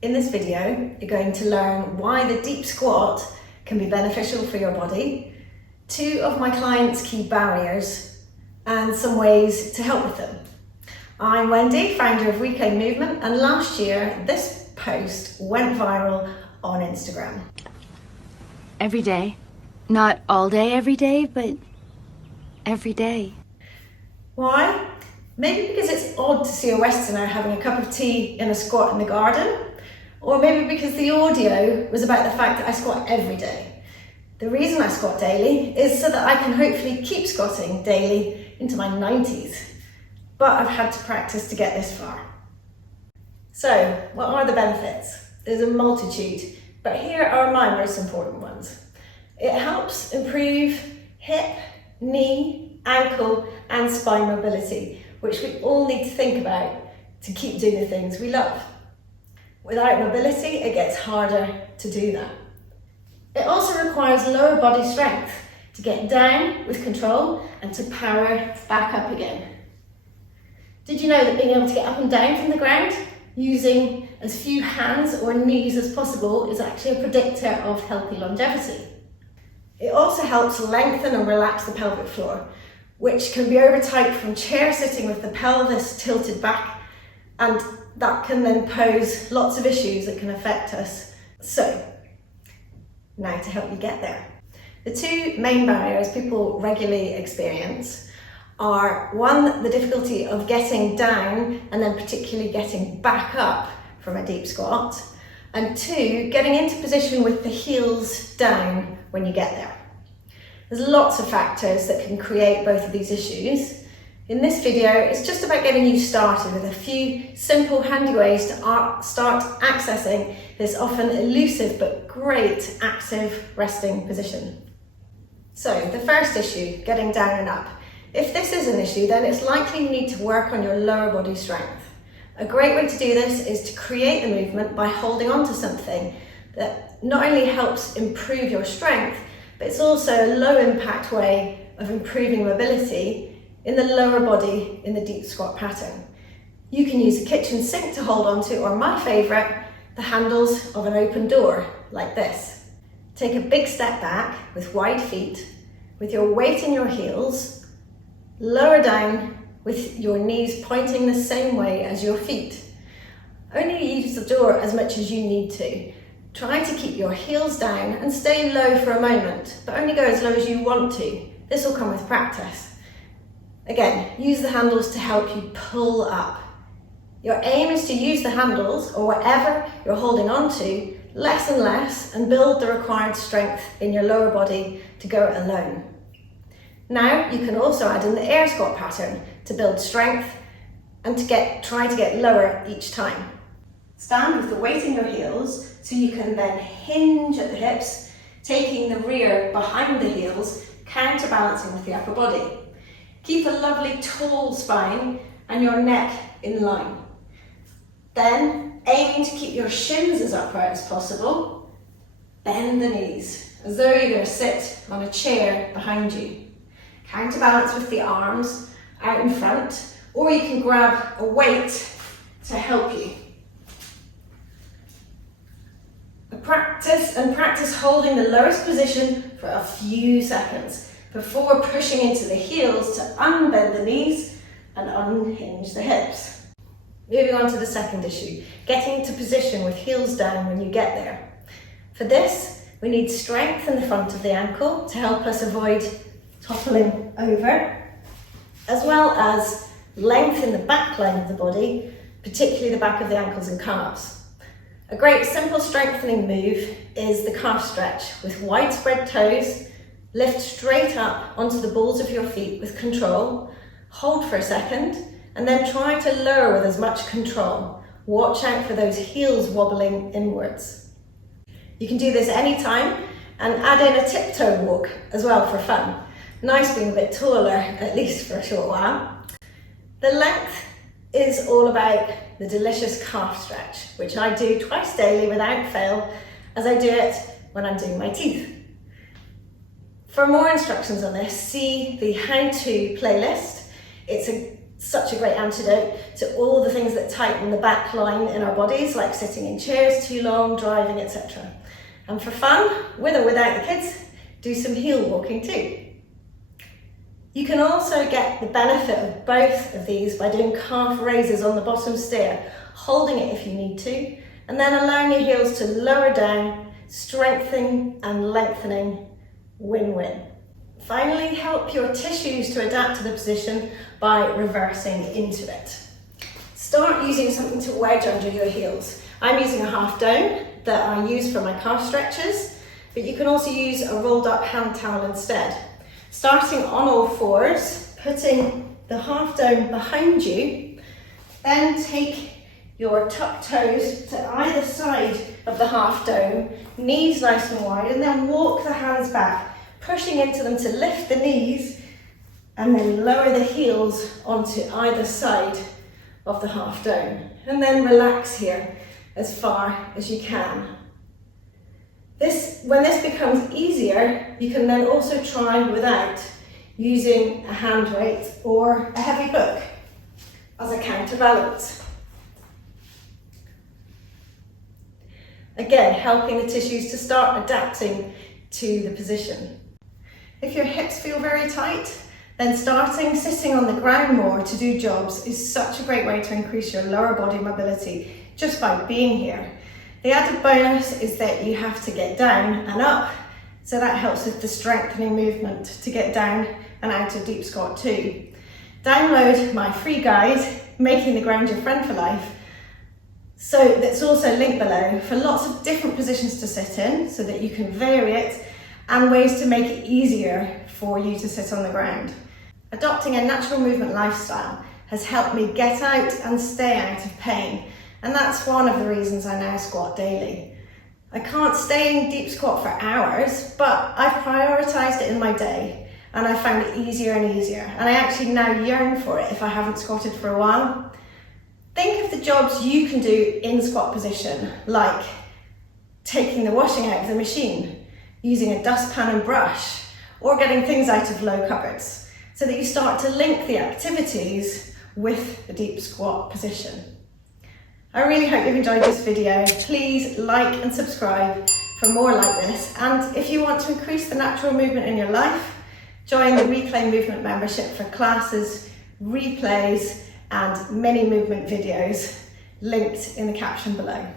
In this video, you're going to learn why the deep squat can be beneficial for your body, 2 of my clients' key barriers, and some ways to help with them. I'm Wendy, founder of Reclaim Movement, and last year this post went viral on Instagram. Every day. Not all day every day, but every day. Why? Maybe because it's odd to see a Westerner having a cup of tea in a squat in the garden, or maybe because the audio was about the fact that I squat every day. The reason I squat daily is so that I can hopefully keep squatting daily into my 90s, but I've had to practice to get this far. So, what are the benefits? There's a multitude, but here are my most important ones. It helps improve hip, knee, ankle and spine mobility, which we all need to think about to keep doing the things we love. Without mobility, it gets harder to do that. It also requires lower body strength to get down with control and to power back up again. Did you know that being able to get up and down from the ground using as few hands or knees as possible is actually a predictor of healthy longevity? It also helps lengthen and relax the pelvic floor, which can be over tight from chair sitting with the pelvis tilted back, and that can then pose lots of issues that can affect us. So, now to help you get there. The 2 main barriers people regularly experience are 1, the difficulty of getting down and then particularly getting back up from a deep squat, and 2, getting into position with the heels down when you get there. There's lots of factors that can create both of these issues. In this video, it's just about getting you started with a few simple, handy ways to start accessing this often elusive but great active resting position. So, the first issue, getting down and up. If this is an issue, then it's likely you need to work on your lower body strength. A great way to do this is to create the movement by holding on to something that not only helps improve your strength, but it's also a low impact way of improving mobility in the lower body in the deep squat pattern. You can use a kitchen sink to hold on to, or my favourite, the handles of an open door, like this. Take a big step back with wide feet, with your weight in your heels, lower down with your knees pointing the same way as your feet. Only use the door as much as you need to. Try to keep your heels down and stay low for a moment, but only go as low as you want to. This will come with practice. Again, use the handles to help you pull up. Your aim is to use the handles, or whatever you're holding on to, less and less, and build the required strength in your lower body to go it alone. Now, you can also add in the air squat pattern to build strength and to try to get lower each time. Stand with the weight in your heels so you can then hinge at the hips, taking the rear behind the heels, counterbalancing with the upper body. Keep a lovely tall spine and your neck in line. Then, aiming to keep your shins as upright as possible, bend the knees as though you're going to sit on a chair behind you. Counterbalance with the arms out in front, or you can grab a weight to help you. Practice holding the lowest position for a few seconds before pushing into the heels to unbend the knees and unhinge the hips. Moving on to the second issue, getting into position with heels down when you get there. For this, we need strength in the front of the ankle to help us avoid toppling over, as well as length in the back line of the body, particularly the back of the ankles and calves. A great simple strengthening move is the calf stretch with widespread toes. Lift straight up onto the balls of your feet with control, hold for a second, and then try to lower with as much control. Watch out for those heels wobbling inwards. You can do this anytime and add in a tiptoe walk as well for fun. Nice being a bit taller, at least for a short while. The length is all about the delicious calf stretch, which I do twice daily without fail, as I do it when I'm doing my teeth. For more instructions on this, see the how-to playlist. It's a such a great antidote to all the things that tighten the back line in our bodies, like sitting in chairs too long, driving, etc. And for fun, with or without the kids, do some heel walking too. You can also get the benefit of both of these by doing calf raises on the bottom stair, holding it if you need to, and then allowing your heels to lower down, strengthening and lengthening, win-win. Finally, help your tissues to adapt to the position by reversing into it. Start using something to wedge under your heels. I'm using a half down that I use for my calf stretches, but you can also use a rolled up hand towel instead. Starting on all fours, putting the half down behind you, then take your tucked toes to either side of the half down, knees nice and wide, and then walk the hands back, pushing into them to lift the knees, and then lower the heels onto either side of the half down. And then relax here as far as you can. When this becomes easier, you can then also try without, using a hand weight or a heavy book as a counterbalance. Again, helping the tissues to start adapting to the position. If your hips feel very tight, then starting sitting on the ground more to do jobs is such a great way to increase your lower body mobility just by being here. The added bonus is that you have to get down and up, so that helps with the strengthening movement to get down and out of deep squat too. Download my free guide, Making the Ground Your Friend for Life, so that's also linked below, for lots of different positions to sit in so that you can vary it and ways to make it easier for you to sit on the ground. Adopting a natural movement lifestyle has helped me get out and stay out of pain, and that's one of the reasons I now squat daily. I can't stay in deep squat for hours, but I've prioritised it in my day, and I found it easier and easier, and I actually now yearn for it if I haven't squatted for a while. Think of the jobs you can do in squat position, like taking the washing out of the machine, using a dustpan and brush, or getting things out of low cupboards, so that you start to link the activities with the deep squat position. I really hope you've enjoyed this video. Please like and subscribe for more like this, and if you want to increase the natural movement in your life, join the Reclaim Movement membership for classes, replays and many movement videos linked in the caption below.